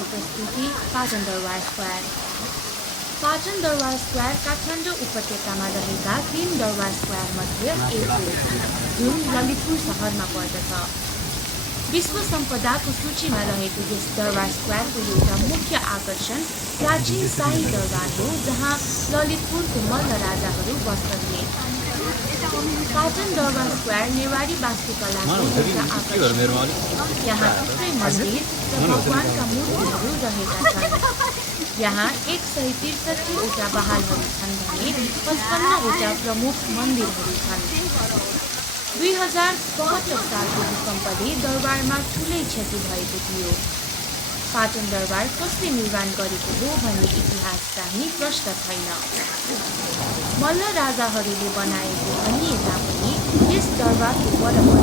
आजको प्रस्तुति Patan Durbar square. Patan Durbar square Kathmandu उपत्यकामा रहेका 3 दरबार स्क्वायर मध्ये एक हो, जुन ललितपुर शहरमा पर्दछ। विश्व सम्पदाको सूचीमा रहेको यस दरबार स्क्वायरको एउटा मुख्य आकर्षण प्राचीन शाही दरबार हो, जहाँ ललितपुरको मल्ल राजाहरू बस्दथे। पाटन दरबार स्क्वायर नेवारी वास्तुकलाको एउटा आकर्षण हो। यहाँ थुप्रै मन्दिर र भगवानका मूर्तिहरू रहेका छन्। यहाँ 163 वटा बहालहरू छन् भने 55 वटा प्रमुख मन्दिरहरू छन्। 2072 सालको भूकम्पले दरबारमा ठुलै क्षति भएको थियो। पाटन दरबार कसले निर्माण गरेको हो भन्ने इतिहास चाहिँ प्रष्ट छैन। मल्ल राजाहरूले बनाएको भनिए तापनि यस दरबारको वरपर